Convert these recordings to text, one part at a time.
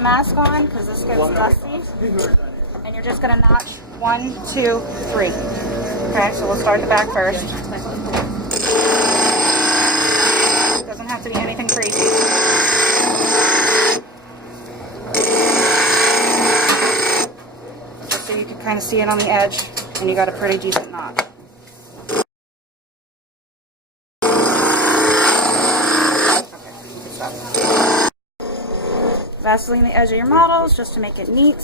Mask on because this gets dusty, and you're just gonna notch 1, 2, 3. Okay, so we'll start the back first. Doesn't have to be anything crazy. Just so you can kind of see it on the edge, and you got a pretty decent knot. Vaseline the edge of your models just to make it neat.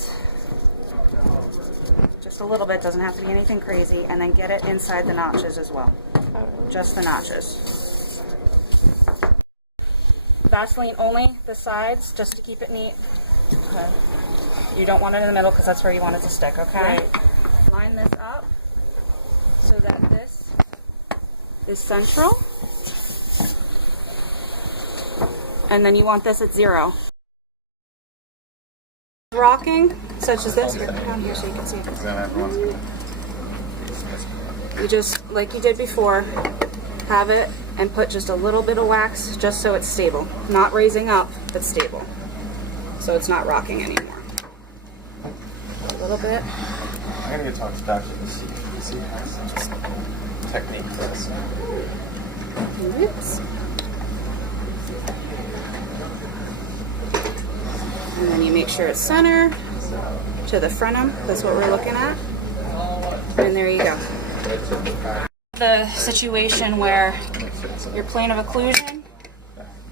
Just a little bit, doesn't have to be anything crazy. And then get it inside the notches as well. Just the notches. Vaseline only the sides just to keep it neat. Okay. You don't want it in the middle because that's where you want it to stick, okay? Right. Line this up so that this is central. And then you want this at 0. Rocking, such as this, here, down here so you can see it. You just, like you did before, have it and put just a little bit of wax just so it's stable. Not raising up, but stable. So it's not rocking anymore. A little bit. I'm going to go talk to Dr. see just technique for this. Oops. And then you make sure it's center to the frenum. That's what we're looking at. And there you go. The situation where your plane of occlusion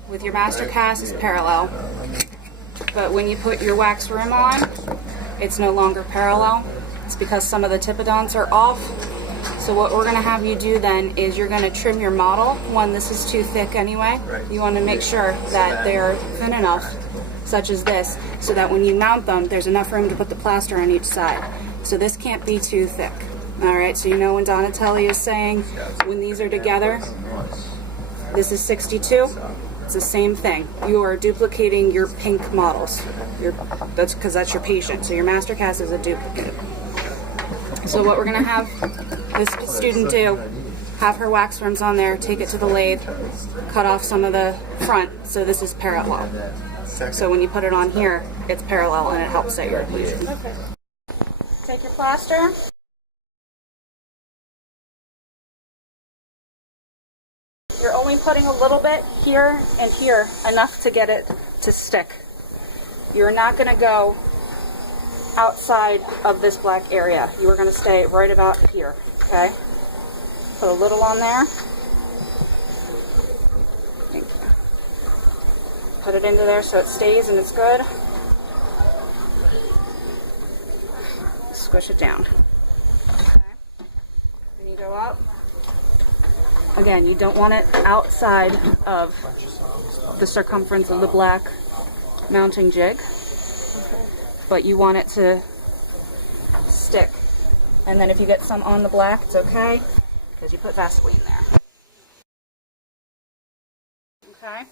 with your master cast is parallel. But when you put your wax rim on, it's no longer parallel. It's because some of the typodonts are off. So what we're going to have you do then is you're going to trim your model. One, this is too thick anyway. You want to make sure that they're thin enough, such as this, so that when you mount them, there's enough room to put the plaster on each side. So this can't be too thick. All right, so you know when Donatelli is saying when these are together, this is 62, it's the same thing. You are duplicating your pink models. That's because that's your patient. So your master cast is a duplicate. So what we're gonna have this student do, have her wax rims on there, take it to the lathe, cut off some of the front, so this is parallel. So when you put it on here, it's parallel and it helps set your occlusion. Okay. Take your plaster. You're only putting a little bit here and here, enough to get it to stick. You're not going to go outside of this black area. You are going to stay right about here, okay? Put a little on there. Put it into there so it stays and it's good. Squish it down. Okay. Then you go up. Again, you don't want it outside of the circumference of the black mounting jig, but you want it to stick. And then if you get some on the black, it's okay, because you put Vaseline there. Okay?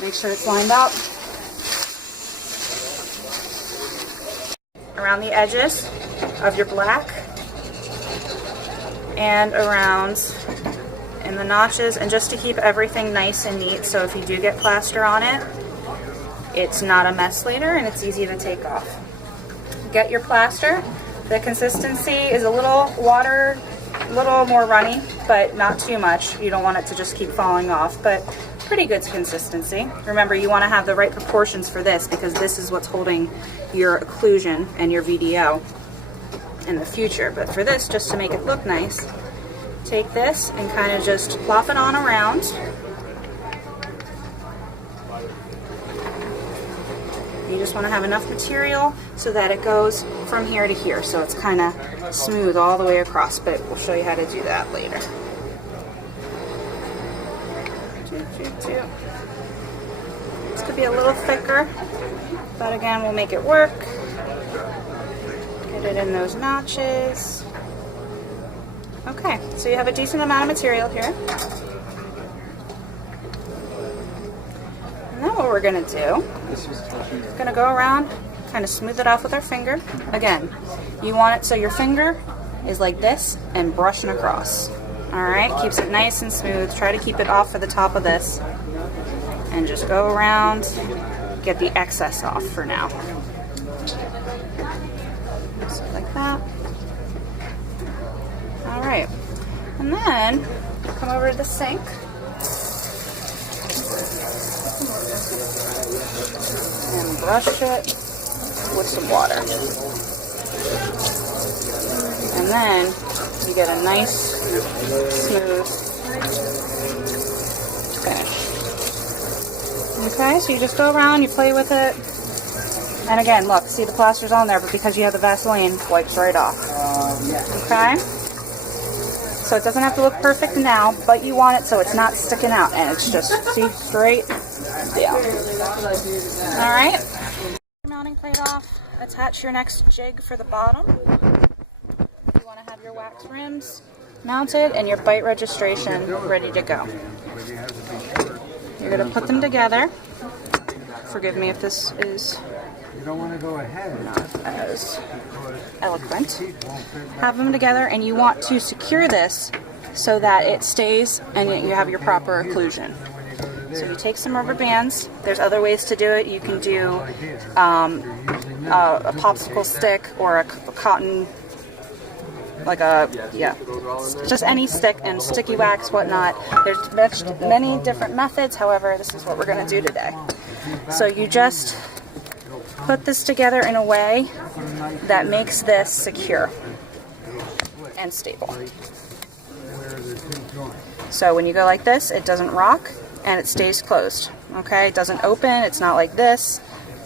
Make sure it's lined up. Around the edges of your black and around in the notches, and just to keep everything nice and neat, so if you do get plaster on it, it's not a mess later and it's easy to take off. Get your plaster. The consistency is a little water, a little more runny, but not too much. You don't want it to just keep falling off, but pretty good consistency. Remember, you want to have the right proportions for this because this is what's holding your occlusion and your VDO in the future. But for this, just to make it look nice, take this and kind of just plop it on around. You just want to have enough material so that it goes from here to here, so it's kind of smooth all the way across, but we'll show you how to do that later. This could be a little thicker, but again, we'll make it work. Get it in those notches. Okay, so you have a decent amount of material here. And then what we're going to do is going to go around, kind of smooth it off with our finger. Again, you want it so your finger is like this and brushing across. Alright, keeps it nice and smooth. Try to keep it off of the top of this. And just go around get the excess off for now. So like that. All right, and then come over to the sink. And brush it with some water. And then you get a nice, smooth finish. Okay, so you just go around, you play with it. And again, look, see the plaster's on there, but because you have the Vaseline, it wipes right off. Okay? So it doesn't have to look perfect now, but you want it so it's not sticking out and it's just, see, straight down. Alright? Mounting plate off, attach your next jig for the bottom. You want to have your wax rims mounted and your bite registration ready to go. You're going to put them together. Forgive me if this is not as eloquent. Have them together, and you want to secure this so that it stays and you have your proper occlusion. So you take some rubber bands. There's other ways to do it. You can do a popsicle stick or a cotton, like a, just any stick and sticky wax, whatnot. There's many different methods. However, this is what we're going to do today. So you just put this together in a way that makes this secure and stable. So when you go like this, it doesn't rock and it stays closed. Okay, it doesn't open, it's not like this.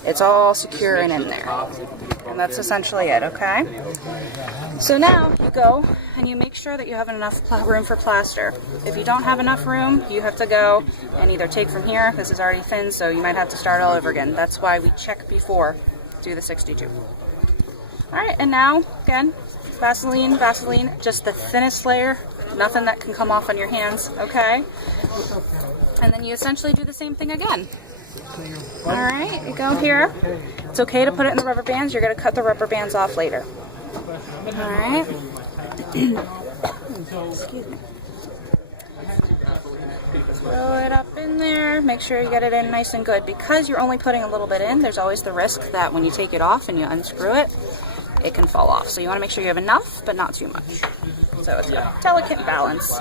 It's all secure and in there. And that's essentially it, okay? So now you go and you make sure that you have enough room for plaster. If you don't have enough room, you have to go and either take from here. This is already thin, so you might have to start all over again. That's why we check before, do the 62. Alright, and now, again, Vaseline, just the thinnest layer, nothing that can come off on your hands, okay? And then you essentially do the same thing again. Alright, you go here. It's okay to put it in the rubber bands. You're going to cut the rubber bands off later. Alright. Excuse me. Throw it up in there. Make sure you get it in nice and good. Because you're only putting a little bit in, there's always the risk that when you take it off and you unscrew it, it can fall off. So you want to make sure you have enough, but not too much. So it's a delicate balance.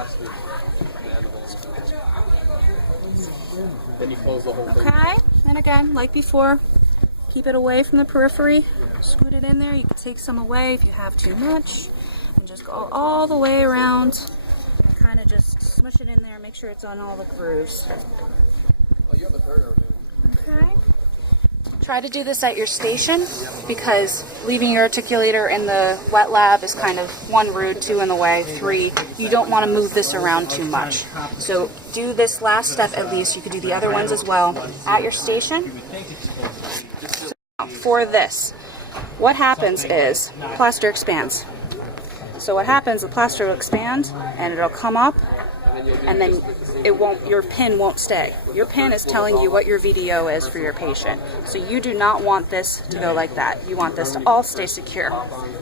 Then you close the whole thing. Okay, and again, like before, keep it away from the periphery. Scoot it in there. You can take some away if you have too much. And just go all the way around. Kind of just smush it in there. Make sure it's on all the grooves. Okay. Try to do this at your station, because leaving your articulator in the wet lab is kind of 1, rude, 2, in the way, 3, you don't want to move this around too much. So do this last step at least. You could do the other ones as well at your station. So for this, what happens is plaster expands. So what happens, the plaster will expand and it'll come up, and then it won't, your pin won't stay. Your pin is telling you what your VDO is for your patient. So you do not want this to go like that. You want this to all stay secure.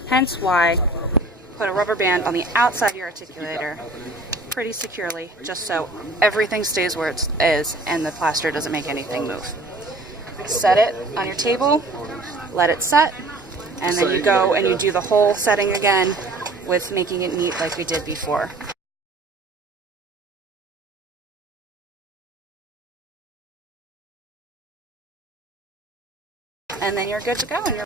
Hence why put a rubber band on the outside of your articulator pretty securely, just so everything stays where it is and the plaster doesn't make anything move. Set it on your table, let it set, and then you go and you do the whole setting again with making it neat like we did before. And then you're good to go, and you're